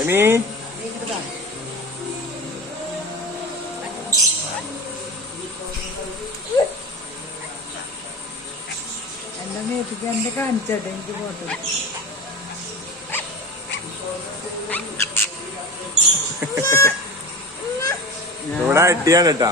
Amy എന്റെ മേത്തേക്ക് എന്റെ കാണിച്ചോട്ടെ എനിക്ക് ഫോട്ടോ. ഇവിടെ അടിയാണ് കേട്ടാ.